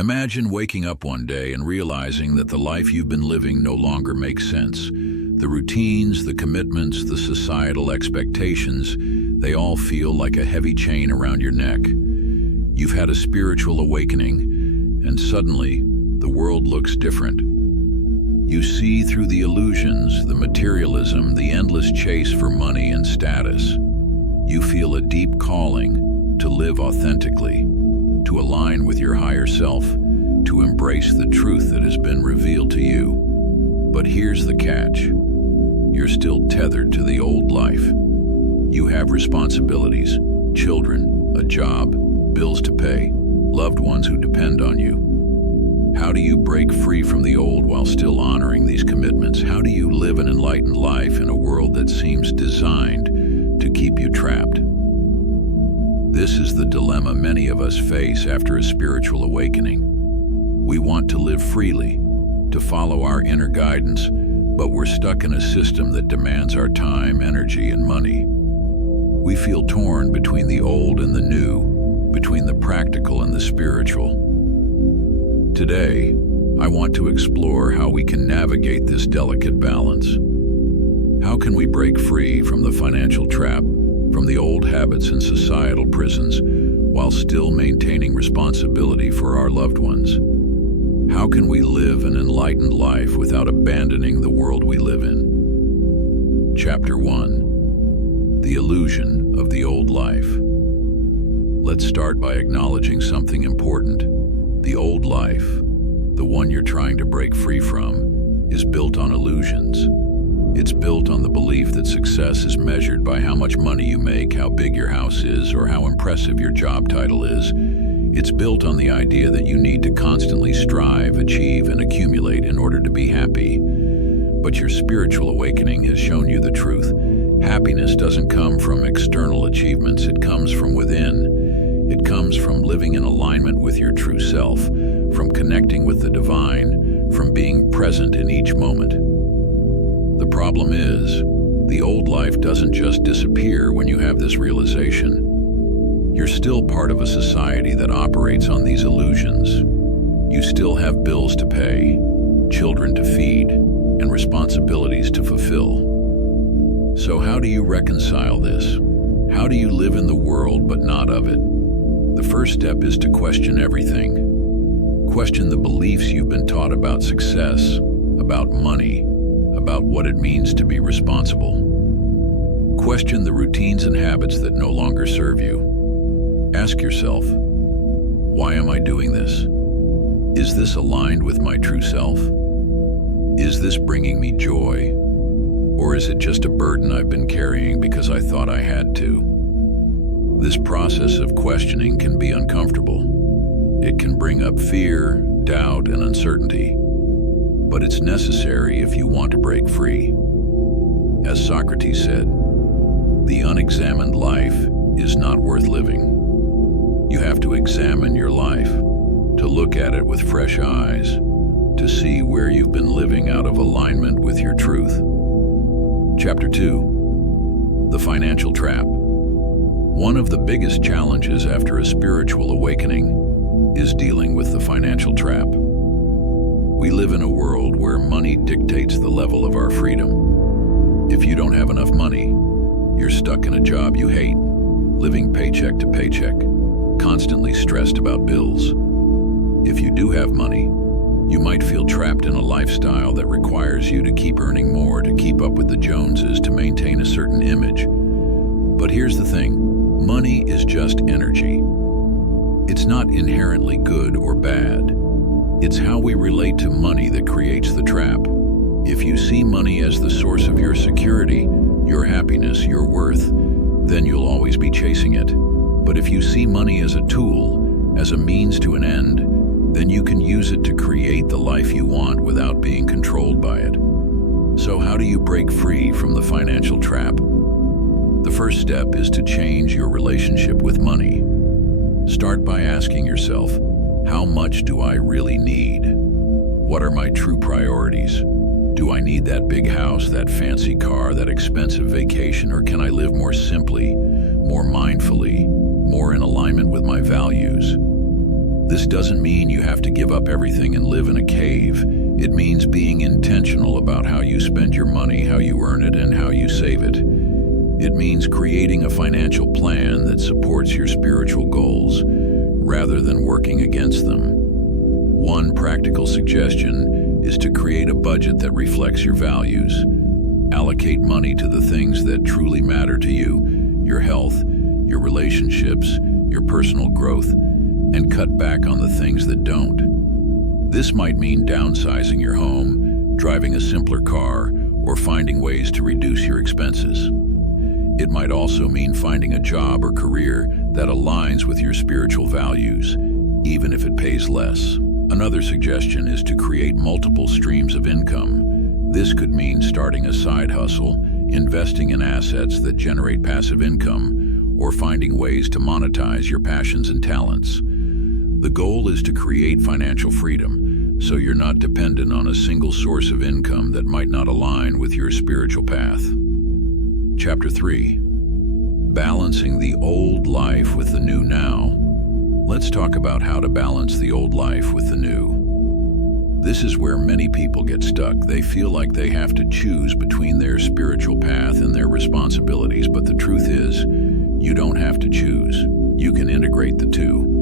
Imagine waking up one day and realizing that the life you've been living no longer makes sense. The routines, the commitments, the societal expectations, they all feel like a heavy chain around your neck. You've had a spiritual awakening, and suddenly, the world looks different. You see through the illusions, the materialism, the endless chase for money and status. You feel a deep calling to live authentically, to align with your higher self, to embrace the truth that has been revealed to you. But here's the catch. You're still tethered to the old life. You have responsibilities, children, a job, bills to pay, loved ones who depend on you. How do you break free from the old while still honoring these commitments? How do you live an enlightened life in a world that seems designed to keep you trapped? This is the dilemma many of us face after a spiritual awakening. We want to live freely, to follow our inner guidance, but we're stuck in a system that demands our time, energy, and money. We feel torn between the old and the new, between the practical and the spiritual. Today, I want to explore how we can navigate this delicate balance. How can we break free from the financial trap, from the old habits and societal prisons, while still maintaining responsibility for our loved ones? How can we live an enlightened life without abandoning the world we live in? Chapter 1. The Illusion of the Old Life. Let's start by acknowledging something important. The old life, the one you're trying to break free from, is built on illusions. It's built on the belief that success is measured by how much money you make, how big your house is, or how impressive your job title is. It's built on the idea that you need to constantly strive, achieve, and accumulate in order to be happy. But your spiritual awakening has shown you the truth. Happiness doesn't come from external achievements, it comes from within. It comes from living in alignment with your true self, from connecting with the divine, from being present in each moment. The problem is, the old life doesn't just disappear when you have this realization. You're still part of a society that operates on these illusions. You still have bills to pay, children to feed, and responsibilities to fulfill. So how do you reconcile this? How do you live in the world but not of it? The first step is to question everything. Question the beliefs you've been taught about success, about money, about what it means to be responsible. Question the routines and habits that no longer serve you. Ask yourself, why am I doing this? Is this aligned with my true self? Is this bringing me joy? Or is it just a burden I've been carrying because I thought I had to? This process of questioning can be uncomfortable. It can bring up fear, doubt, and uncertainty. But it's necessary if you want to break free. As Socrates said, the unexamined life is not worth living. You have to examine your life, to look at it with fresh eyes, to see where you've been living out of alignment with your truth. Chapter 2. The Financial Trap. One of the biggest challenges after a spiritual awakening is dealing with the financial trap. We live in a world where money dictates the level of our freedom. If you don't have enough money, you're stuck in a job you hate, living paycheck to paycheck, constantly stressed about bills. If you do have money, you might feel trapped in a lifestyle that requires you to keep earning more, to keep up with the Joneses, to maintain a certain image. But here's the thing, money is just energy. It's not inherently good or bad. It's how we relate to money that creates the trap. If you see money as the source of your security, your happiness, your worth, then you'll always be chasing it. But if you see money as a tool, as a means to an end, then you can use it to create the life you want without being controlled by it. So how do you break free from the financial trap? The first step is to change your relationship with money. Start by asking yourself, how much do I really need? What are my true priorities? Do I need that big house, that fancy car, that expensive vacation, or can I live more simply, more mindfully, more in alignment with my values? This doesn't mean you have to give up everything and live in a cave. It means being intentional about how you spend your money, how you earn it, and how you save it. It means creating a financial plan that supports your spiritual goals rather than working against them. One practical suggestion is to create a budget that reflects your values. Allocate money to the things that truly matter to you, your health, your relationships, your personal growth, and cut back on the things that don't. This might mean downsizing your home, driving a simpler car, or finding ways to reduce your expenses. It might also mean finding a job or career that aligns with your spiritual values, even if it pays less. Another suggestion is to create multiple streams of income. This could mean starting a side hustle, investing in assets that generate passive income, or finding ways to monetize your passions and talents. The goal is to create financial freedom, so you're not dependent on a single source of income that might not align with your spiritual path. Chapter 3. Balancing the old life with the new now. Let's talk about how to balance the old life with the new. This is where many people get stuck. They feel like they have to choose between their spiritual path and their responsibilities, but the truth is, you don't have to choose. You can integrate the two.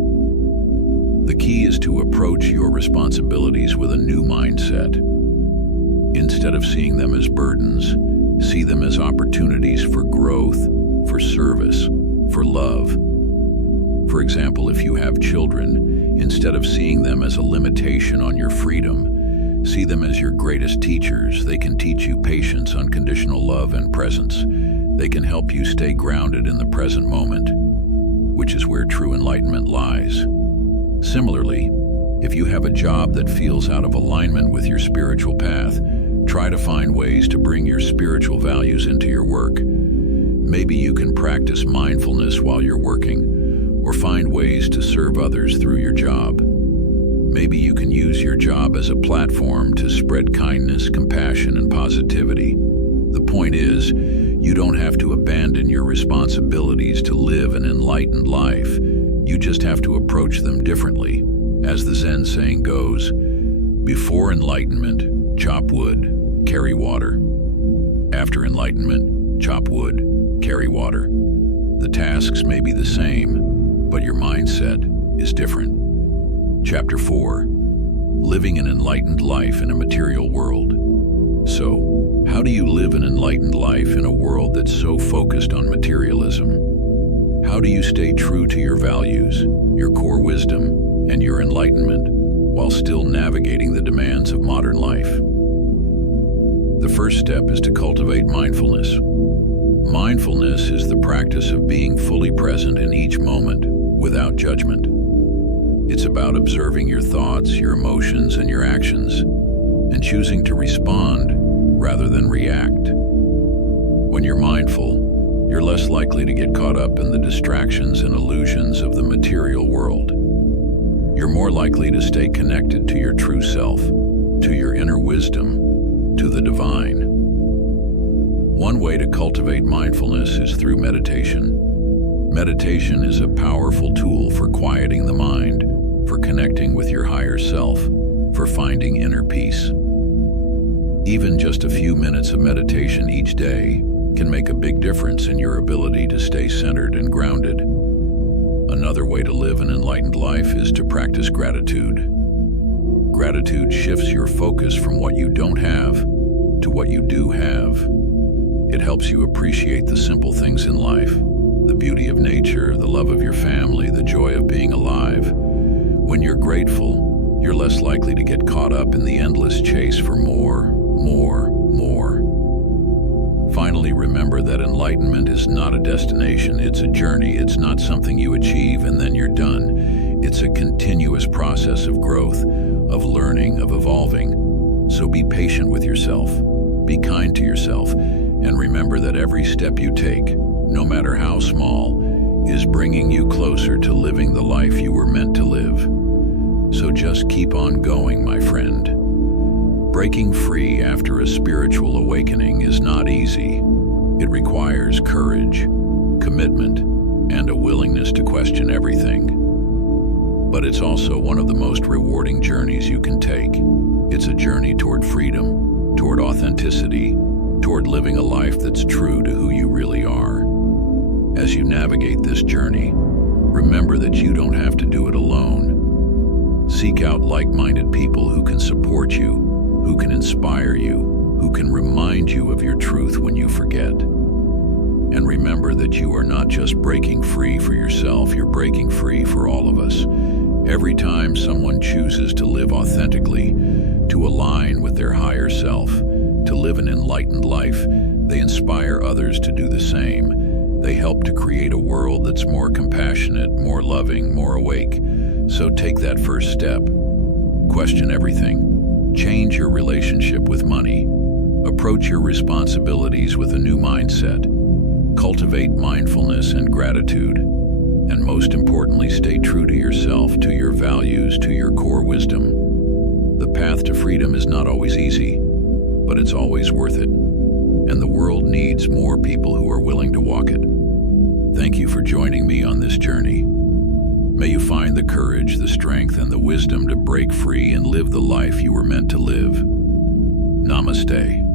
The key is to approach your responsibilities with a new mindset. Instead of seeing them as burdens, see them as opportunities for growth, for service, for love. For example, if you have children, instead of seeing them as a limitation on your freedom, see them as your greatest teachers. They can teach you patience, unconditional love, and presence. They can help you stay grounded in the present moment, which is where true enlightenment lies. Similarly, if you have a job that feels out of alignment with your spiritual path, try to find ways to bring your spiritual values into your work. Maybe you can practice mindfulness while you're working, or find ways to serve others through your job. Maybe you can use your job as a platform to spread kindness, compassion, and positivity. The point is, you don't have to abandon your responsibilities to live an enlightened life. You just have to approach them differently. As the Zen saying goes, before enlightenment, chop wood, carry water. After enlightenment, chop wood, carry water. The tasks may be the same, but your mindset is different. Chapter 4. Living an enlightened life in a material world. So, how do you live an enlightened life in a world that's so focused on materialism? How do you stay true to your values, your core wisdom, and your enlightenment, while still navigating the demands of modern life? The first step is to cultivate mindfulness. Mindfulness is the practice of being fully present in each moment, without judgment. It's about observing your thoughts, your emotions, and your actions, and choosing to respond rather than react. When you're mindful, you're less likely to get caught up in the distractions and illusions of the material world. You're more likely to stay connected to your true self, to your inner wisdom, to the divine. One way to cultivate mindfulness is through meditation. Meditation is a powerful tool for quieting the mind, for connecting with your higher self, for finding inner peace. Even just a few minutes of meditation each day can make a big difference in your ability to stay centered and grounded. Another way to live an enlightened life is to practice gratitude. Gratitude shifts your focus from what you don't have to what you do have. It helps you appreciate the simple things in life, the beauty of nature, the love of your family, the joy of being alive. When you're grateful, you're less likely to get caught up in the endless chase for more. Finally, remember that enlightenment is not a destination, it's a journey. It's not something you achieve and then you're done. It's a continuous process of growth, of learning, of evolving. So be patient with yourself, be kind to yourself, and remember that every step you take, no matter how small, is bringing you closer to living the life you were meant to live. So just keep on going, my friend. Breaking free after a spiritual awakening is not easy. It requires courage, commitment, and a willingness to question everything. But it's also one of the most rewarding journeys you can take. It's a journey toward freedom, toward authenticity, toward living a life that's true to who you really are. As you navigate this journey, remember that you don't have to do it alone. Seek out like-minded people who can support you, who can inspire you, who can remind you of your truth when you forget. And remember that you are not just breaking free for yourself, you're breaking free for all of us. Every time someone chooses to live authentically, to align with their higher self, to live an enlightened life, they inspire others to do the same. They help to create a world that's more compassionate, more loving, more awake. So take that first step. Question everything. Change your relationship with money. Approach your responsibilities with a new mindset. Cultivate mindfulness and gratitude. And most importantly, stay true to yourself, to your values, to your core wisdom. The path to freedom is not always easy, but it's always worth it. And the world needs more people who are willing to walk it. Thank you for joining me on this journey. May you find the courage, the strength, and the wisdom to break free and live the life you were meant to live. Namaste.